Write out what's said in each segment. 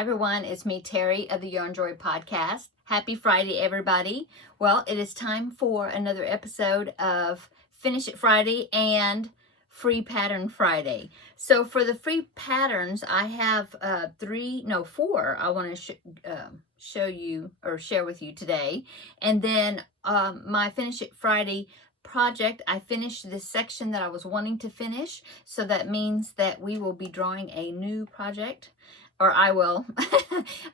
Hi everyone, it's me Terry of the Yarn Joy podcast. Happy Friday everybody. Well, it is time for another episode of Finish It Friday and Free Pattern Friday. So for the free patterns, I have four I want to show you or share with you today. And then my Finish It Friday project, I finished this section that I was wanting to finish. So that means that we will be drawing a new project, or I will.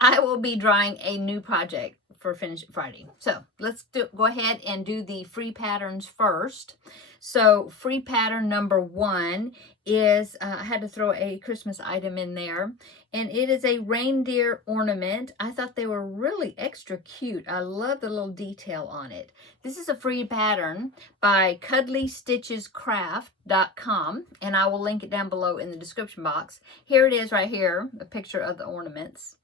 I will be drawing a new project for Finish It Friday. So let's go ahead and do the free patterns first. So free pattern number one is, I had to throw a Christmas item in there, and it is a reindeer ornament. I thought they were really extra cute. I love the little detail on it. This is a free pattern by cuddlystitchescraft.com, and I will link it down below in the description box. Here it is right here, a picture of the ornaments.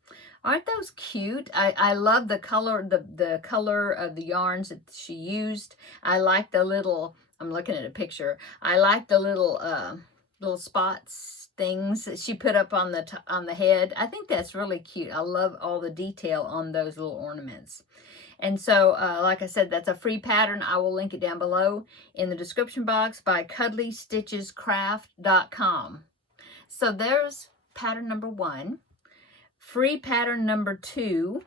Aren't those cute? I love the color, the color of the yarns that she used. I like the little, I'm looking at a picture. I like the little spots things that she put up on the head. I think that's really cute. I love all the detail on those little ornaments. And so, like I said, that's a free pattern. I will link it down below in the description box by cuddlystitchescraft.com. So there's pattern number one. Free pattern number two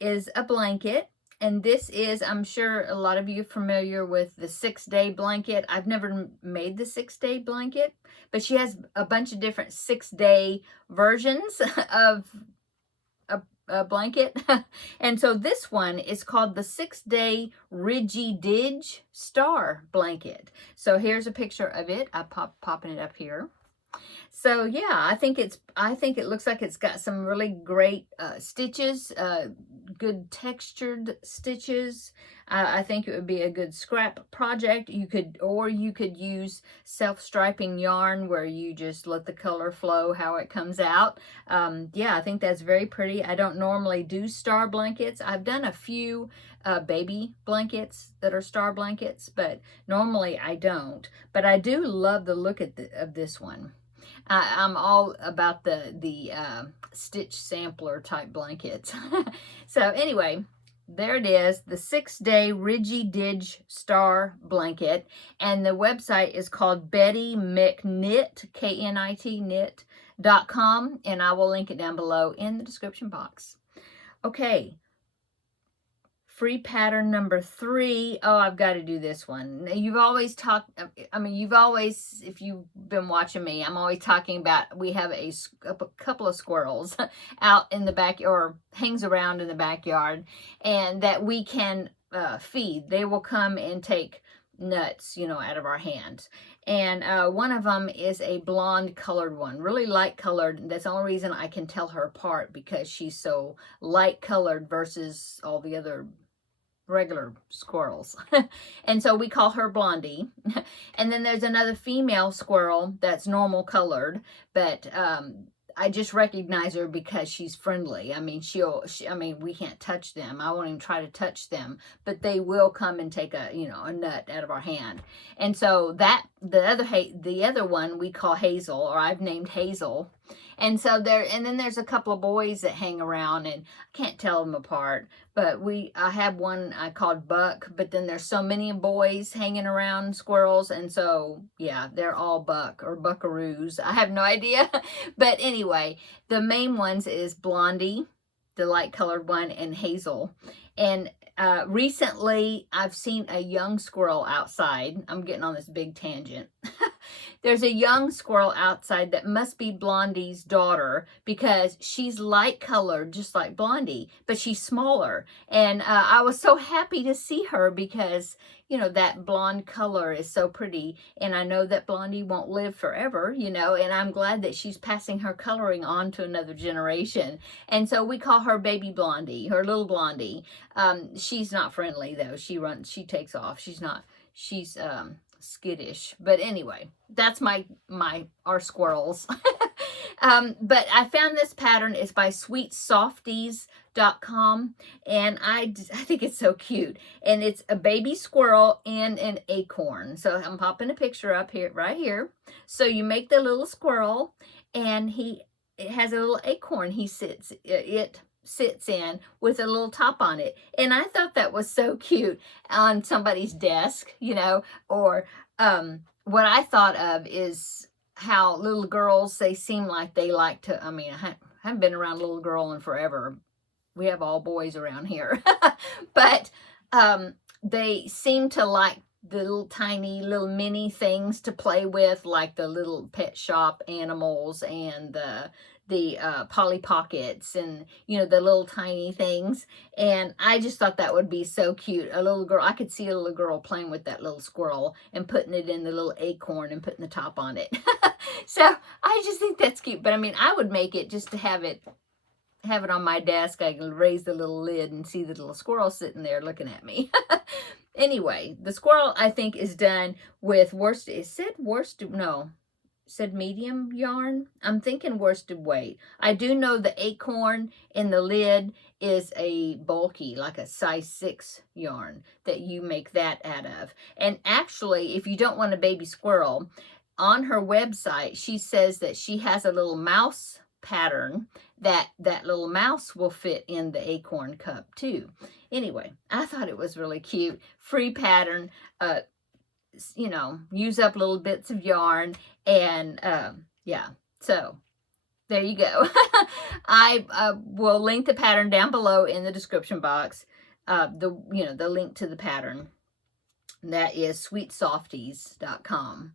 is a blanket. And this is, I'm sure a lot of you are familiar with the 6-day blanket. I've never made the 6-day blanket, but she has a bunch of different 6-day versions of a blanket. And so this one is called the 6-day Ridgy Didge Star Blanket. So here's a picture of it. I'm popping it up here. So yeah, I think it looks like it's got some really great stitches, good textured stitches. I think it would be a good scrap project. You could use self-striping yarn where you just let the color flow how it comes out. Yeah, I think that's very pretty. I don't normally do star blankets. I've done a few baby blankets that are star blankets, but normally I don't. But I do love the look of this one. I'm all about the stitch sampler type blankets. So anyway, there it is, the 6-day Ridgy Didge Star Blanket. And the website is called Betty McKnit, K-N-I-T, knit.com. And I will link it down below in the description box. Okay. Free pattern number 3. Oh, I've got to do this one. You've always talked, if you've been watching me, I'm always talking about, we have a couple of squirrels out in the back, or hangs around in the backyard, and that we can feed. They will come and take nuts, out of our hands. And one of them is a blonde colored one, really light colored. That's the only reason I can tell her apart, because she's so light colored versus all the other regular squirrels. And so we call her Blondie. And then there's another female squirrel that's normal colored, but I just recognize her because she's friendly. I mean, we can't touch them. I won't even try to touch them, but they will come and take a nut out of our hand. And so the other one we call Hazel, or I've named Hazel. And so then there's a couple of boys that hang around, and I can't tell them apart, but I have one I called Buck, but then there's so many boys hanging around squirrels, and so yeah, they're all Buck or Buckaroos. I have no idea. But anyway, the main ones is Blondie, the light colored one, and Hazel. And recently I've seen a young squirrel outside. I'm getting on this big tangent. There's a young squirrel outside that must be Blondie's daughter, because she's light colored just like Blondie, but she's smaller. And I was so happy to see her, because that blonde color is so pretty, and I know that Blondie won't live forever, and I'm glad that she's passing her coloring on to another generation. And so we call her Baby Blondie, her little Blondie. She's not friendly though. She takes off. She's skittish. But anyway, that's our squirrels. But I found this pattern is by sweetsofties.com, and I think it's so cute. And it's a baby squirrel and an acorn. So I'm popping a picture up here, right here. So you make the little squirrel, and he it has a little acorn it sits in with a little top on it. And I thought that was so cute on somebody's desk, you know, or what I thought of is how little girls, they seem like they like to, I mean, I haven't been around a little girl in forever. We have all boys around here. But they seem to like the little tiny little mini things to play with, like the little pet shop animals and the Polly Pockets and, you know, the little tiny things. And I just thought that would be so cute. A little girl, I could see a little girl playing with that little squirrel and putting it in the little acorn and putting the top on it. So I just think that's cute. But I mean, I would make it just to have it on my desk. I can raise the little lid and see the little squirrel sitting there looking at me. Anyway, the squirrel, I think, is done with worsted. It said worsted, no, it said medium yarn. I'm thinking worsted weight. I do know the acorn in the lid is a bulky, like a size 6 yarn that you make that out of. And actually, if you don't want a baby squirrel, on her website, she says that she has a little mouse pattern that little mouse will fit in the acorn cup too. Anyway, I thought it was really cute. Free pattern, you know, use up little bits of yarn, and yeah, so there you go. I will link the pattern down below in the description box. The link to the pattern. That is sweetsofties.com.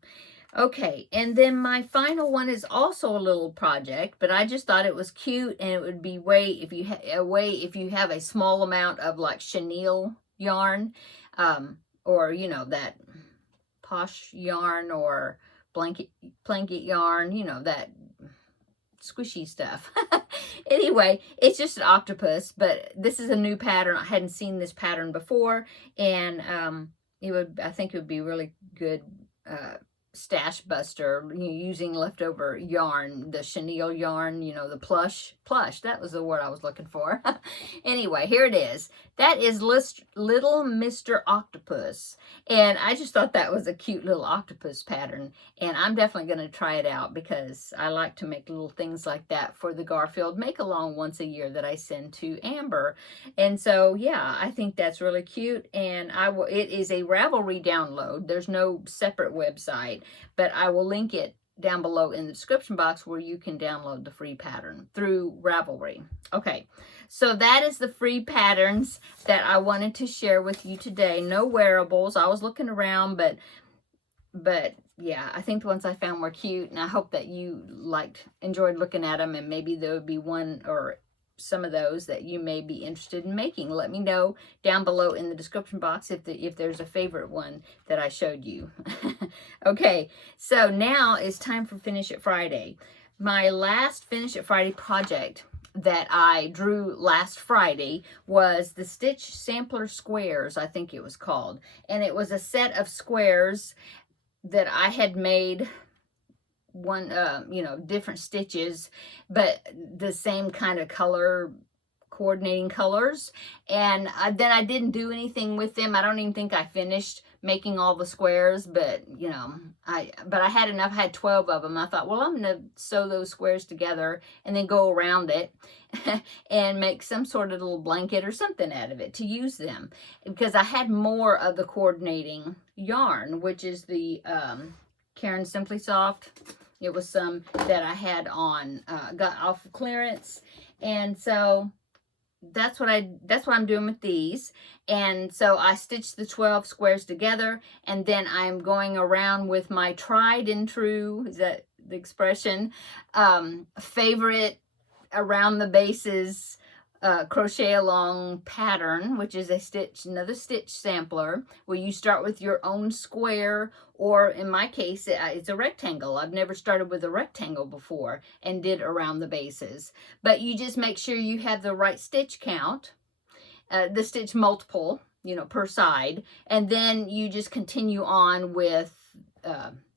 Okay, and then my final one is also a little project, but I just thought it was cute, and it would be if you have a small amount of like chenille yarn, or you know, that posh yarn or blanket yarn, you know, that squishy stuff. Anyway, it's just an octopus, but this is a new pattern. I hadn't seen this pattern before, and I think it would be really good stash buster, using leftover yarn, the chenille yarn, you know, the plush, that was the word I was looking for. Anyway, here it is. That is Little Mr. Octopus, and I just thought that was a cute little octopus pattern, and I'm definitely going to try it out because I like to make little things like that for the Garfield Make-Along once a year that I send to Amber. And so, yeah, I think that's really cute, and it is a Ravelry download. There's no separate website, but I will link it down below in the description box where you can download the free pattern through Ravelry. Okay, so that is the free patterns that I wanted to share with you today. No wearables. I was looking around, but yeah, I think the ones I found were cute, and I hope that you enjoyed looking at them, and maybe there would be one or some of those that you may be interested in making. Let me know down below in the description box if there's a favorite one that I showed you. Okay, so now it's time for Finish It Friday. My last Finish It Friday project that I drew last Friday was the Stitch Sampler Squares, I think it was called. And it was a set of squares that I had made different stitches, but the same kind of color, coordinating colors. And then I didn't do anything with them. I don't even think I finished making all the squares, but you know, I had enough. I had 12 of them. I thought, well, I'm gonna sew those squares together and then go around it and make some sort of little blanket or something out of it to use them, because I had more of the coordinating yarn, which is the Caron Simply Soft. It was some that I had on, got off of clearance. And so that's what I'm doing with these. And so I stitched the 12 squares together, and then I'm going around with my tried and true, is that the expression, favorite around the bases crochet along pattern, which is another stitch sampler, where you start with your own square, or in my case, it's a rectangle. I've never started with a rectangle before and did around the bases. But you just make sure you have the right stitch count, the stitch multiple, per side, and then you just continue on with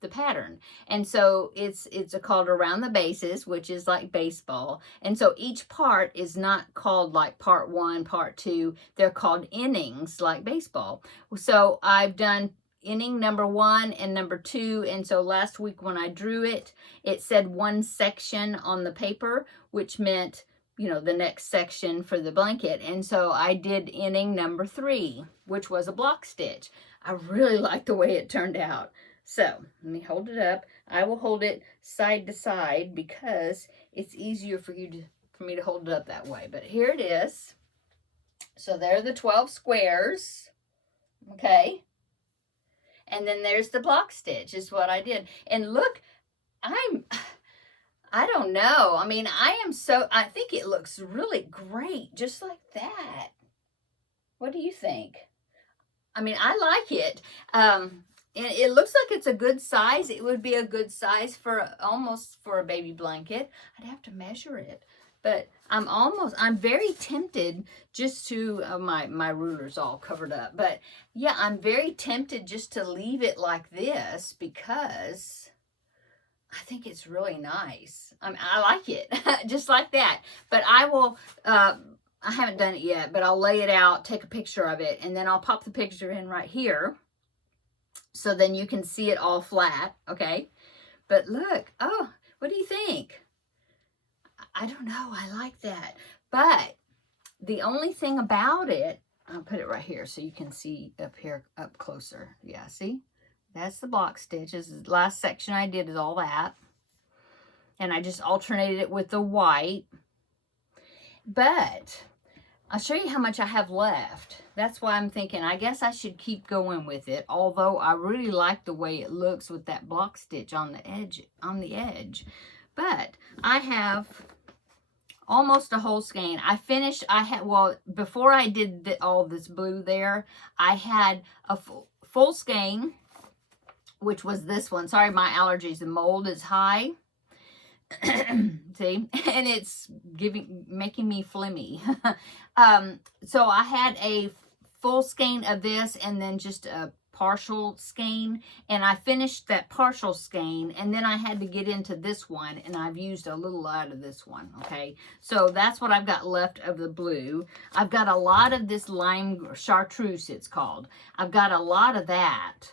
the pattern. And so it's called around the bases, which is like baseball. And so each part is not called like part 1, part 2. They're called innings like baseball. So I've done inning number 1 and number 2, and so last week when I drew it, it said one section on the paper, which meant, you know, the next section for the blanket, and so I did inning number 3, which was a block stitch. I really like the way it turned out. So let me hold it up. I will hold it side to side because it's easier for me to hold it up that way. But here it is. So there are the 12 squares, okay? And then there's the block stitch is what I did. And look, I don't know. I mean, I think it looks really great, just like that. What do you think? I mean, I like it. And it looks like it's a good size. It would be a good size for almost for a baby blanket. I'd have to measure it. But I'm very tempted just to, my ruler's all covered up. But yeah, I'm very tempted just to leave it like this because I think it's really nice. I like it, just like that. But I will, I haven't done it yet, but I'll lay it out, take a picture of it, and then I'll pop the picture in right here. So then you can see it all flat, okay? But look, oh, what do you think? I don't know, I like that. But the only thing about it, I'll put it right here so you can see up here, up closer. Yeah, see? That's the block stitches. The last section I did is all that. And I just alternated it with the white. But I'll show you how much I have left. That's why I'm thinking, I guess I should keep going with it. Although I really like the way it looks with that block stitch on the edge. But I have almost a whole skein. Well, before I did all this blue there, I had a full skein, which was this one. Sorry, my allergies. The mold is high. See? And it's making me phlegmy. So I had a full skein of this and then just a partial skein, and I finished that partial skein, and then I had to get into this one, and I've used a little out of this one, okay? So that's what I've got left of the blue. I've got a lot of this lime chartreuse, it's called. I've got a lot of that.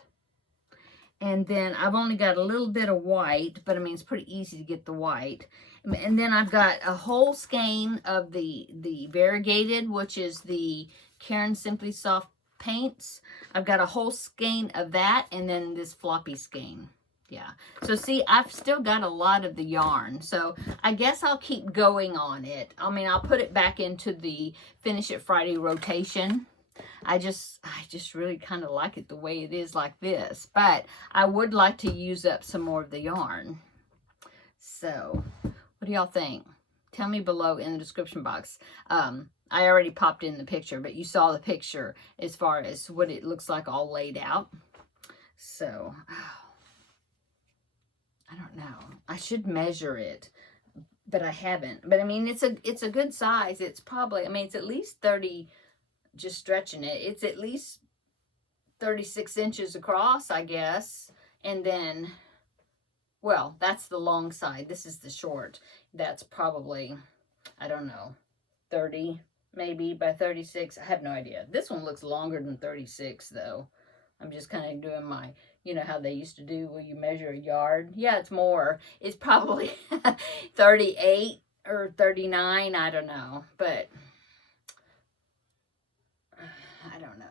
And then I've only got a little bit of white, but I mean, it's pretty easy to get the white. And then I've got a whole skein of the variegated, which is the Caron Simply Soft paints. I've got a whole skein of that, and then this floppy skein. Yeah. So see, I've still got a lot of the yarn. So I guess I'll keep going on it. I mean, I'll put it back into the Finish It Friday rotation. I just really kind of like it the way it is like this. But I would like to use up some more of the yarn. So what do y'all think? Tell me below in the description box. I already popped in the picture, but you saw the picture as far as what it looks like all laid out. So, I don't know. I should measure it, but I haven't. But I mean, it's a good size. It's probably, I mean, it's at least 30, just stretching it. It's at least 36 inches across, I guess. And then, well, that's the long side. This is the short. That's probably, I don't know, 30 maybe by 36. I have no idea. This one looks longer than 36 though. I'm just kind of doing my, you know how they used to do where you measure a yard. Yeah, it's more. It's probably 38 or 39. I don't know. But I don't know.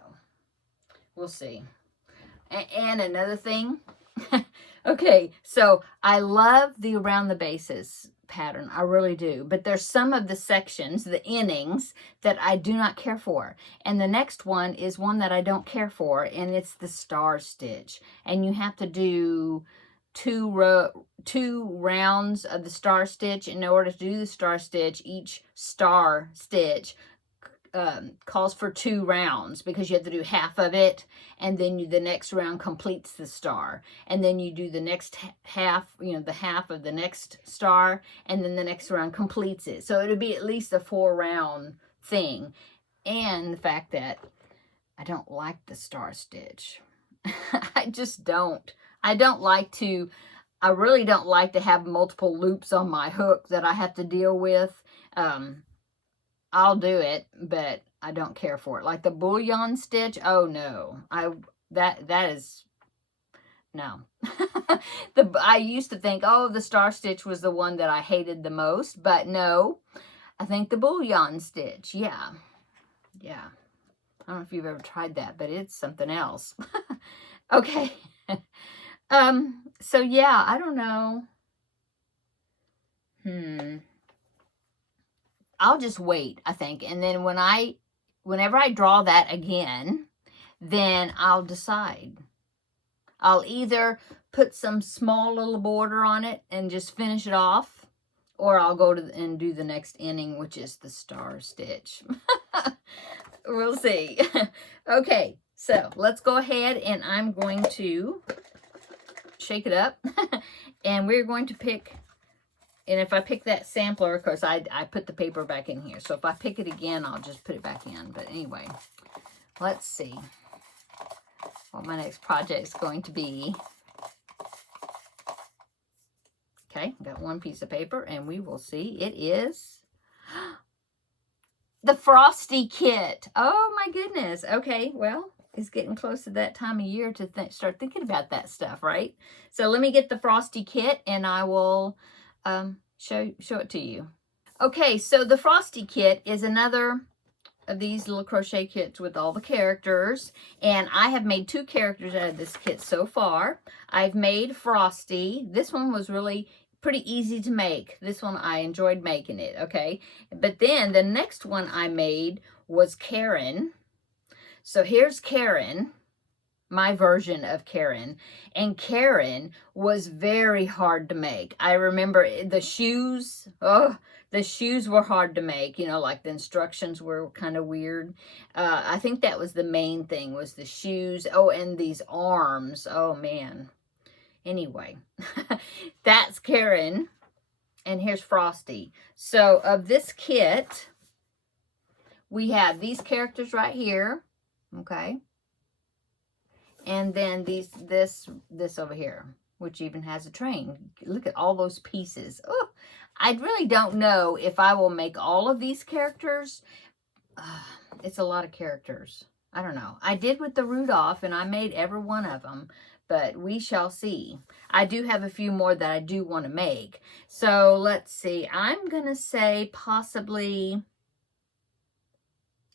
We'll see. And another thing. Okay, so I love the around the bases pattern. I really do. But there's some of the sections, the innings, that I do not care for. And the next one is one that I don't care for, and it's the star stitch. And you have to do two rounds of the star stitch. In order to do the star stitch, each star stitch calls for 2 rounds, because you have to do half of it, and then the next round completes the star, and then you do the next half, you know, the half of the next star, and then the next round completes it. So it'll be at least a 4-round thing. And the fact that I don't like the star stitch. I just don't. I really don't like to have multiple loops on my hook that I have to deal with. I'll do it, but I don't care for it. Like the bullion stitch, oh no. That is, no. I used to think, oh, the Star Stitch was the one that I hated the most, but no. I think the Bullion Stitch, yeah. Yeah. I don't know if you've ever tried that, but it's something else. Okay. So yeah, I don't know. I'll just wait, I think. And then whenever I draw that again, then I'll decide. I'll either put some small little border on it and just finish it off, or I'll go to and do the next inning, which is the Star Stitch. We'll see. Okay, so let's go ahead and I'm going to shake it up. And we're going to pick, and if I pick that sampler, of course, I put the paper back in here. So if I pick it again, I'll just put it back in. But anyway, let's see what my next project is going to be. Okay, got one piece of paper, and we will see. It is the Frosty kit. Oh, my goodness. Okay, well, it's getting close to that time of year to start thinking about that stuff, right? So let me get the Frosty kit, and I will show it to you. Okay, so the Frosty kit is another of these little crochet kits with all the characters, and I have made 2 characters out of this kit so far. I've made Frosty. This one was really pretty easy to make. This one I enjoyed making it, okay? But then the next one I made was Karen. So here's Karen, my version of Karen, and Karen was very hard to make. I remember the shoes, the shoes were hard to make, you know, like the instructions were kind of weird. I think that was the main thing, was the shoes. Oh, and these arms, oh man. Anyway, that's Karen, and here's Frosty. So of this kit, we have these characters right here, okay? And then this over here, which even has a train. Look at all those pieces. Oh, I really don't know if I will make all of these characters. It's a lot of characters. I don't know. I did with the Rudolph, and I made every one of them, but we shall see. I do have a few more that I do want to make. So let's see. I'm going to say possibly,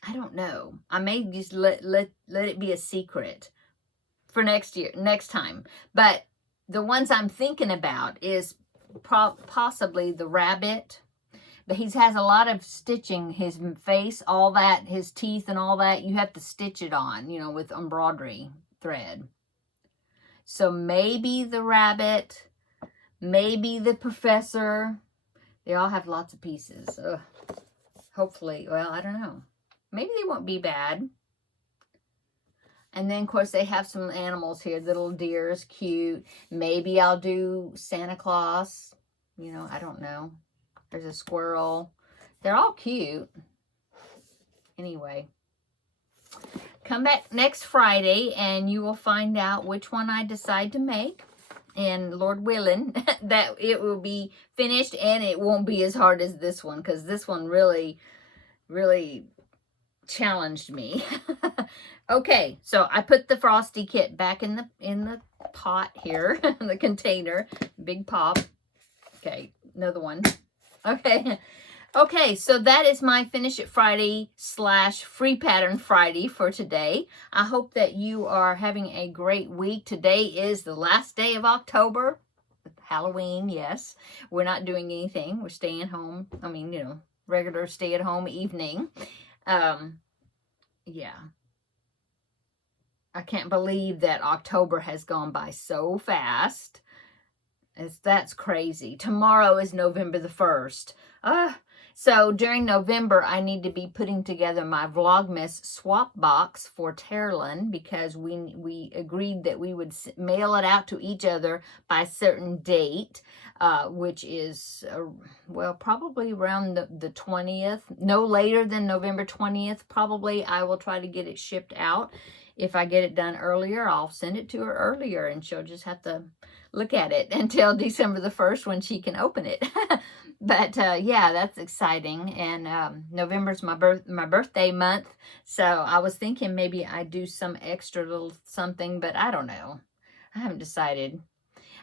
I don't know. I may just let it be a secret for next time. But the ones I'm thinking about is possibly the rabbit. But he has a lot of stitching, his face, all that, his teeth and all that. You have to stitch it on, you know, with embroidery thread. So maybe the rabbit, maybe the professor. They all have lots of pieces. Ugh. Hopefully, well, I don't know. Maybe they won't be bad. And then, of course, they have some animals here. Little deer is cute. Maybe I'll do Santa Claus. You know, I don't know. There's a squirrel. They're all cute. Anyway. Come back next Friday, and you will find out which one I decide to make. And Lord willing, that it will be finished, and it won't be as hard as this one, because this one really, really challenged me. Okay, so I put the Frosty kit back in the pot here, in the container. Big pop. Okay, another one. Okay. Okay, so that is my Finish It Friday / Free Pattern Friday for today. I hope that you are having a great week. Today is the last day of October. Halloween, yes. We're not doing anything. We're staying home. I mean, you know, regular stay-at-home evening. Yeah. I can't believe that October has gone by so fast. That's crazy. Tomorrow is November the 1st. So during November, I need to be putting together my Vlogmas swap box for Terlin, because we agreed that we would mail it out to each other by a certain date, which is, well, probably around the 20th. No later than November 20th, probably I will try to get it shipped out. if I get it done earlier, I'll send it to her earlier, and she'll just have to look at it until December the 1st when she can open it. But yeah, that's exciting. And November's my birthday month, so I was thinking maybe I'd do some extra little something, but I don't know. I haven't decided.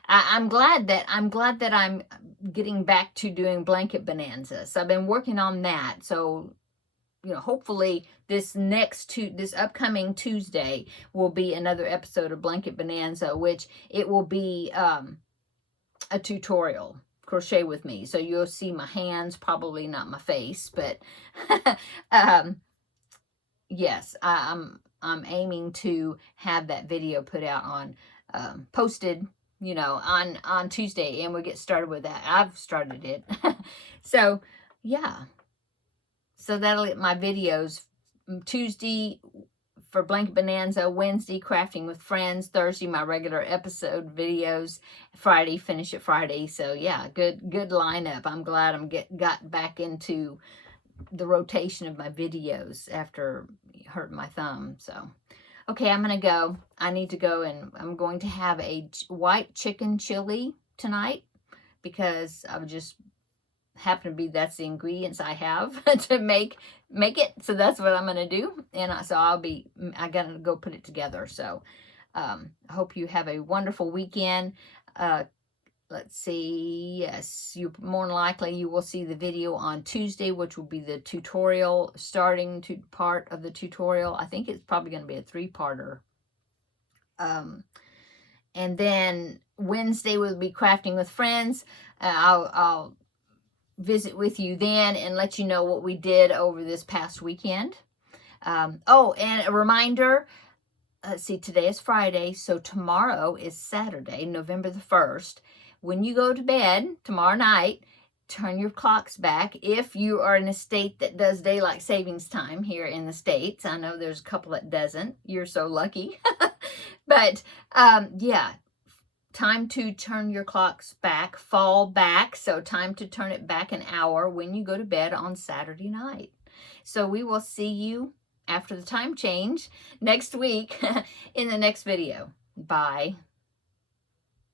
I'm glad that I'm getting back to doing blanket bonanzas. I've been working on that, so you know, hopefully this upcoming Tuesday will be another episode of Blanket Bonanza, which it will be a tutorial, crochet with me. So you'll see my hands, probably not my face, but yes, I'm aiming to have that video put out on posted, you know, on Tuesday, and we'll get started with that. I've started it. So yeah, so that'll get my videos Tuesday for Blanket Bonanza, Wednesday crafting with friends, Thursday my regular episode videos, Friday finish it Friday. So yeah, good lineup. I'm glad I'm got back into the rotation of my videos after hurting my thumb. So okay, I'm gonna go. I need to go, and I'm going to have a white chicken chili tonight because I would just happen to be that's the ingredients I have to make it. So that's what I'm gonna do, and so I gotta go put it together. So I hope you have a wonderful weekend. Let's see, yes, you more than likely you will see the video on Tuesday, which will be the tutorial, starting to part of the tutorial. I think it's probably going to be a 3-parter. And then Wednesday will be crafting with friends. I'll visit with you then and let you know what we did over this past weekend. Oh, and a reminder, let's see, today is Friday, so tomorrow is Saturday, November the 1st. When you go to bed tomorrow night, turn your clocks back. If you are in a state that does daylight savings time here in the States, I know there's a couple that doesn't. You're so lucky. But yeah, time to turn your clocks back, fall back. So time to turn it back an hour when you go to bed on Saturday night. So we will see you after the time change next week in the next video. Bye.